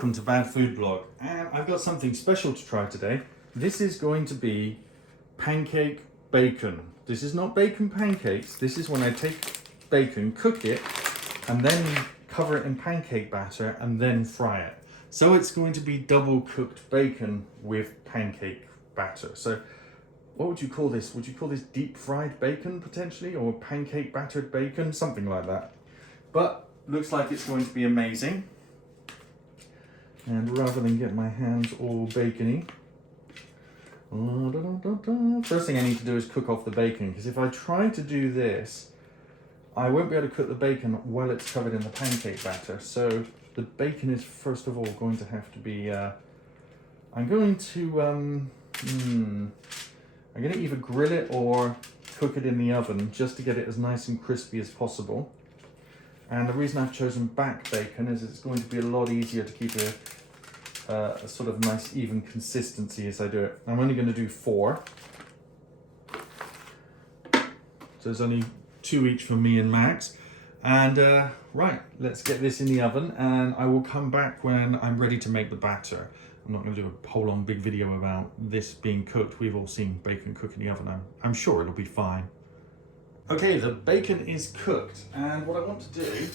Welcome to Bad Food Blog, and I've got something special to try today. This is going to be pancake bacon. This is not bacon pancakes. This is when I take bacon, cook it, and then cover it in pancake batter and then fry it. So it's going to be double cooked bacon with pancake batter. So what would you call this? Would you call this deep fried bacon potentially, or pancake battered bacon? Something like that. But looks like it's going to be amazing. And rather than get my hands all bacony, first thing I need to do is cook off the bacon, because if I try to do this, I won't be able to cook the bacon while it's covered in the pancake batter. So the bacon is first of all going to have to be, I'm going to either grill it or cook it in the oven just to get it as nice and crispy as possible. And the reason I've chosen back bacon is it's going to be a lot easier to keep a sort of nice even consistency as I do it. I'm only going to do 4. So there's only 2 each for me and Max. And right, let's get this in the oven, and I will come back when I'm ready to make the batter. I'm not going to do a whole long big video about this being cooked. We've all seen bacon cook in the oven. I'm sure it'll be fine. Okay, the bacon is cooked, and what I want to do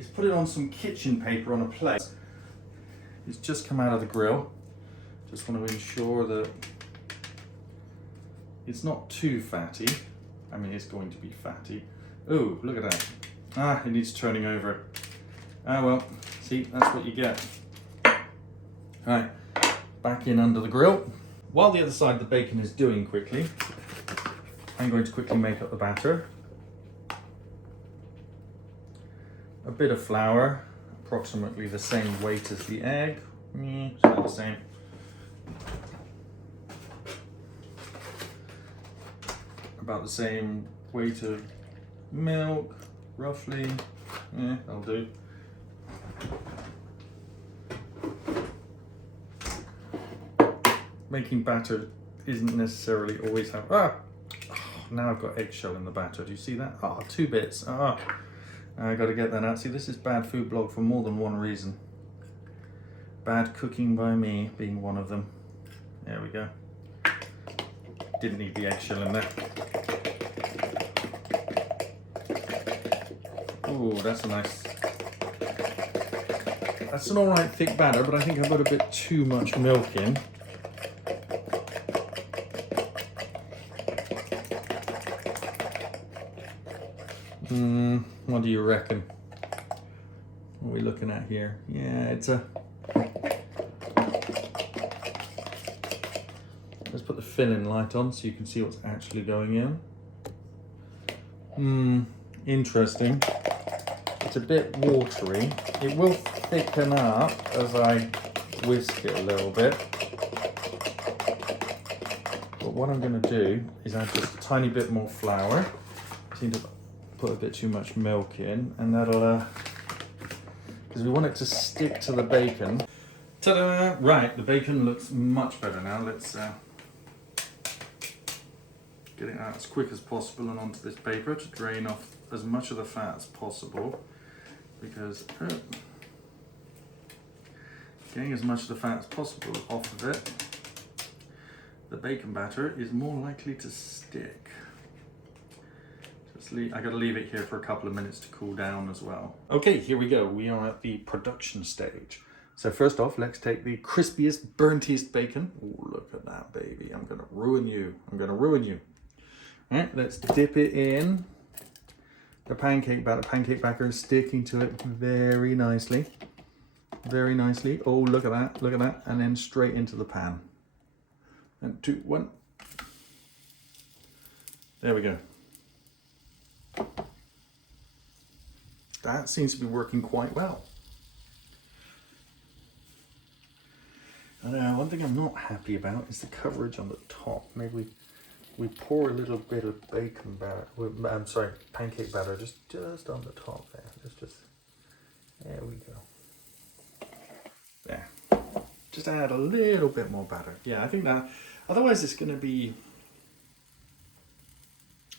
is put it on some kitchen paper on a plate. It's just come out of the grill. Just want to ensure that it's not too fatty. I mean, it's going to be fatty. Oh, look at that. Ah, it needs turning over. Ah, well, see, that's what you get. Right, back in under the grill. While the other side of the bacon is doing quickly, I'm going to quickly make up the batter. A bit of flour, approximately the same weight as the egg. It's about the same. About the same weight of milk, roughly. Yeah, that'll do. Making batter isn't necessarily always how. Now I've got eggshell in the batter. Do you see that? 2 bits. I got to get that out. See, this is Bad Food Blog for more than one reason. Bad cooking by me being one of them. There we go. Didn't need the eggshell in there. Oh, that's a nice. That's an alright thick batter, but I think I put a bit too much milk in. What do you reckon? What are we looking at here? Yeah, it's a... Let's put the filling light on so you can see what's actually going in. Interesting. It's a bit watery. It will thicken up as I whisk it a little bit. But what I'm going to do is add just a tiny bit more flour. I seem to put a bit too much milk in, and that'll because we want it to stick to the bacon. Ta-da! Right, the bacon looks much better now. Let's get it out as quick as possible and onto this paper to drain off as much of the fat as possible, because getting as much of the fat as possible off of it, the bacon batter is more likely to stick. I gotta leave it here for a couple of minutes to cool down as well. Okay, here we go. We are at the production stage. So first off, let's take the crispiest, burntest bacon. Oh, look at that, baby. I'm gonna ruin you. I'm gonna ruin you. All right, let's dip it in the pancake batter. Pancake batter is sticking to it very nicely. Very nicely. Oh, look at that. Look at that. And then straight into the pan. And 2, 1. There we go. That seems to be working quite well. And one thing I'm not happy about is the coverage on the top. Maybe we pour a little bit of bacon batter. I'm sorry, pancake batter just on the top there. There we go. There. Just add a little bit more batter. Yeah, I think that. Otherwise, it's going to be.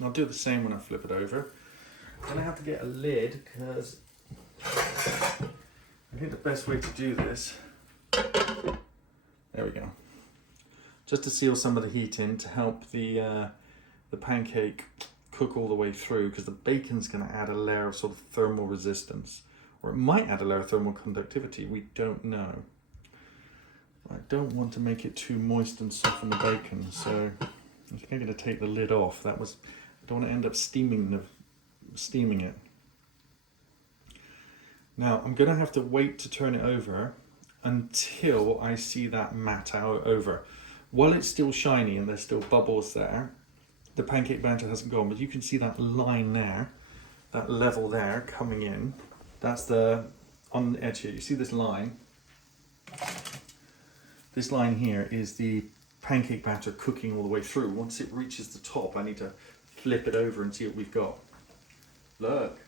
I'll do the same when I flip it over. I'm going to have to get a lid because I think the best way to do this, there we go, just to seal some of the heat in to help the pancake cook all the way through, because the bacon's going to add a layer of sort of thermal resistance, or it might add a layer of thermal conductivity, we don't know. I don't want to make it too moist and soften the bacon, so I think I'm going to take the lid off. I don't want to end up steaming it. Now I'm going to have to wait to turn it over until I see that matte out over. While it's still shiny and there's still bubbles there, the pancake batter hasn't gone, but you can see that line there, that level there coming in. That's on the edge here. You see this line? This line here is the pancake batter cooking all the way through. Once it reaches the top, I need to flip it over and see what we've got. Look.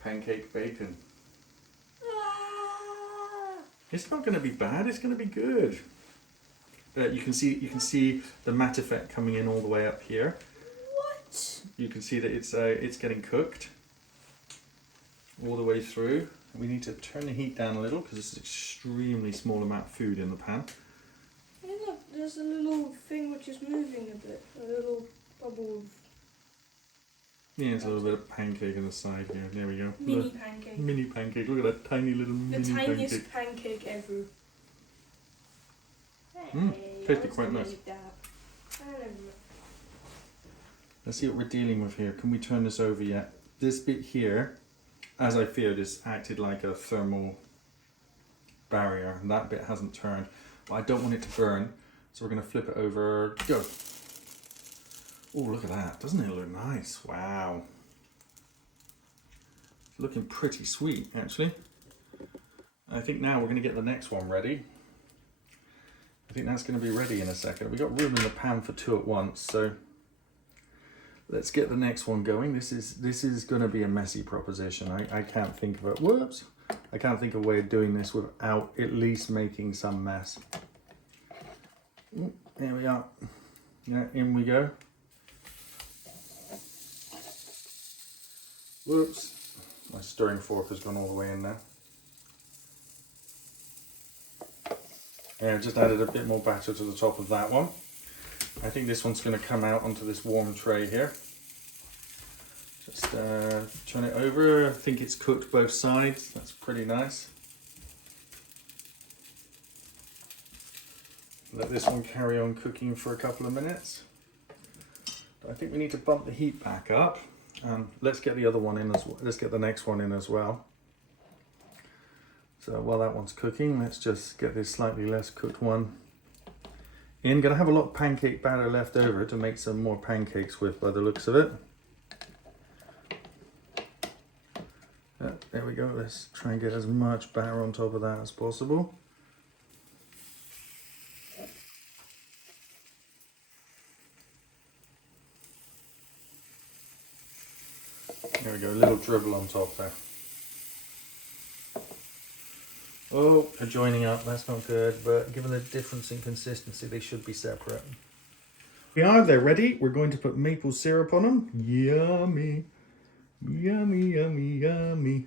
Pancake bacon. It's not going to be bad, it's going to be good. You can see the matte effect coming in all the way up here. What? You can see that it's getting cooked all the way through. We need to turn the heat down a little because it's an extremely small amount of food in the pan. Hey look, there's a little thing which is moving a bit. A little bubble of... Yeah, it's a little bit of pancake on the side here. There we go. Mini pancake. Mini pancake. Look at that tiny little mini pancake. The tiniest pancake ever. Tasted quite nice. Let's see what we're dealing with here. Can we turn this over yet? This bit here, as I feared, is acted like a thermal barrier, and that bit hasn't turned. But I don't want it to burn, so we're going to flip it over. Go. Oh, look at that. Doesn't it look nice? Wow. It's looking pretty sweet, actually. I think now we're going to get the next one ready. I think that's going to be ready in a second. We've got room in the pan for two at once, so let's get the next one going. This is going to be a messy proposition. I can't think of it. Whoops! I can't think of a way of doing this without at least making some mess. There we are. Yeah, in we go. Whoops! My stirring fork has gone all the way in there. Yeah, I've just added a bit more batter to the top of that one. I think this one's going to come out onto this warm tray here. Just turn it over. I think it's cooked both sides. That's pretty nice. Let this one carry on cooking for a couple of minutes. I think we need to bump the heat back up. Let's get the other one in as well. Let's get the next one in as well. So while that one's cooking, let's just get this slightly less cooked one in. Gonna have a lot of pancake batter left over to make some more pancakes with, by the looks of it. There we go. Let's try and get as much batter on top of that as possible. There we go, a little dribble on top there. Oh, they're joining up, that's not good, but given the difference in consistency, they should be separate. They're ready. We're going to put maple syrup on them. Yummy. Yummy, yummy, yummy.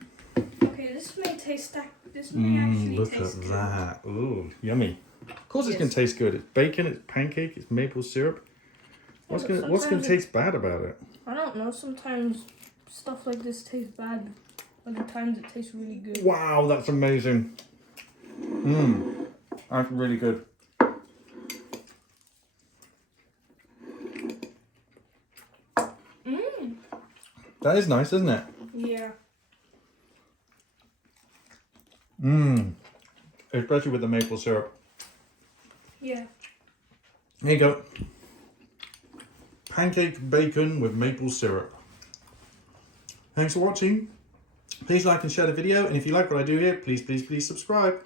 Okay, this may taste this may actually look taste at good. that. Ooh, yummy. Of course it's going to taste good. It's bacon, it's pancake, it's maple syrup. What's going to taste bad about it? I don't know, sometimes stuff like this tastes bad, other times it tastes really good. Wow, that's amazing. That's really good. That is nice, isn't it? Yeah. Especially with the maple syrup. Yeah. There you go. Pancake bacon with maple syrup. Thanks for watching. Please like and share the video, and if you like what I do here, please subscribe.